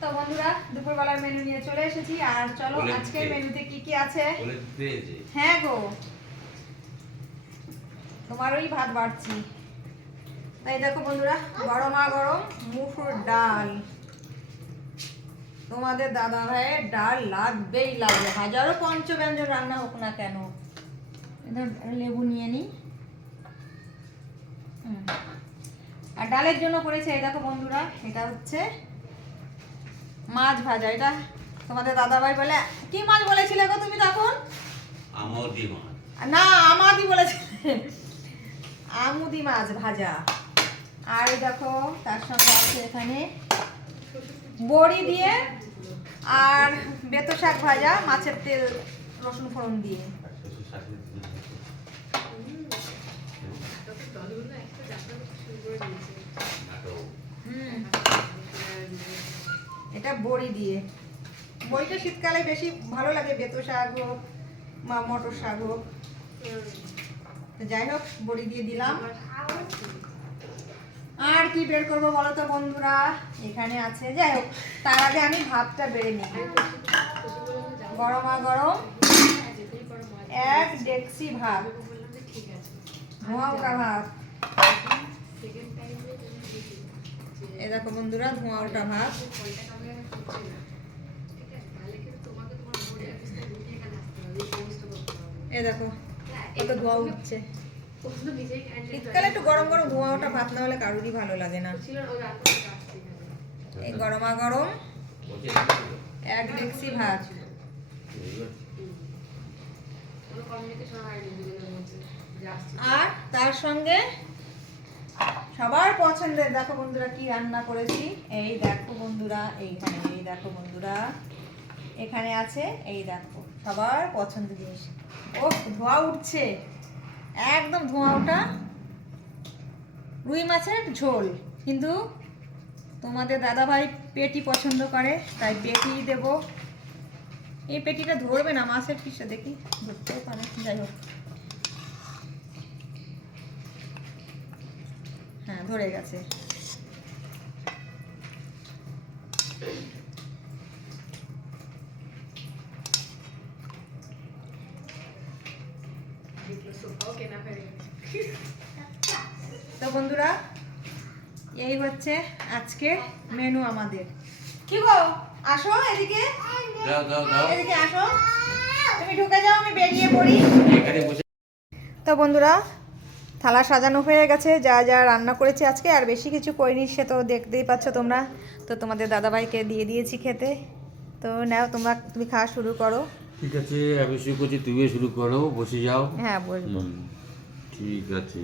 তো বন্ধুরা দুপুরবেলার মেনু নিয়ে চলে এসেছি। আর চলো আজকের মেনুতে কি কি আছে? হ্যাঁ গো। তোমারই ভাত বাড়ছি। তাই দেখো বন্ধুরা গরমা গরম মুসুর ডাল। তোমাদের দাদা ভাইয়ের ডাল লাগবেই লাগবে। হাজারো পঞ্চব্যঞ্জন রান্না হোক না কেন। এটা লেবু নিয়ে নিই। আর ডালের জন্য করেছে এই দেখো বন্ধুরা এটা হচ্ছে মাছ ভাজা এটা তোমাদের দাদা ভাই বলে কি মাছ বলেছিলে গো তুমি তখন? আমার ডিমান্ড না আমাদি বলেছে আমুদি মাছ ভাজা। আর এই দেখো তার সঙ্গে আছে এখানে বড়ি দিয়ে আর বেতো শাক ভাজা মাছের তেল রসুন ফোড়ন দিয়ে। হুম। এটা বড়ি দিয়ে। বড়িটা শীতকালে বেশি ভালো লাগে, বেতো শাক হোক বা মটর শাক হোক। যাই হোক, বড়ি দিয়ে দিলাম। আর কি বের করব বলো তো বন্ধুরা? এখানে আছে, যাই হোক, তার আগে আমি ভাতটা বেড়ে নিই। গরমা গরম। এক ডেক্সি ভাত। ধোঁয়া ভাত। এ দেখো বন্ধুরা, ধোঁয়া ভাত। এ দেখো, কত ধোঁয়া উঠছে। শীতকালে একটু গরম গরম ধোঁয়া ওঠা ভাত না হলে কারোরই ভালো লাগে না। এই গরমা গরম, এক ডেক্সি ভাত। আর তার সঙ্গে সবার পছন্দের। দেখো বন্ধুরা কি রান্না করেছি। এই দেখো বন্ধুরা, এইখানে, এই দেখো বন্ধুরা, এখানে আছে, এই দেখো, সবার পছন্দের জিনিস। ও ধোঁয়া উঠছে। একদম ধোঁয়া ওঠা। রুই মাছের ঝোল। কিন্তু তোমাদের দাদাভাই পেটি পছন্দ করে, তাই পেটি দেব। এই পেটিটা ধরবে না, মাছের পিসটা দেখি, ধরতেও পারে। যাই হোক। ধরে গেছে। তো বন্ধুরা এই হচ্ছে আজকে মেনু আমাদের। কি গো? আসো এদিকে। এদিকে আসো। তুমি ঢুকে যাও আমি বেরিয়ে পড়ি। তো বন্ধুরা থালা সাজানো হয়ে গেছে যা যা রান্না করেছি আজকে আর বেশি কিছু করিনি সে তো দেখতেই পাচ্ছ তোমরা। তো তোমাদের দাদাভাইকে দিয়ে দিয়েছি খেতে। তো নাও তোমরা তুমি খাওয়া শুরু করো। ঠিক আছে আমি শুরু করছি তুমিও শুরু করো বসে যাও। হ্যাঁ বসে ঠিক আছে।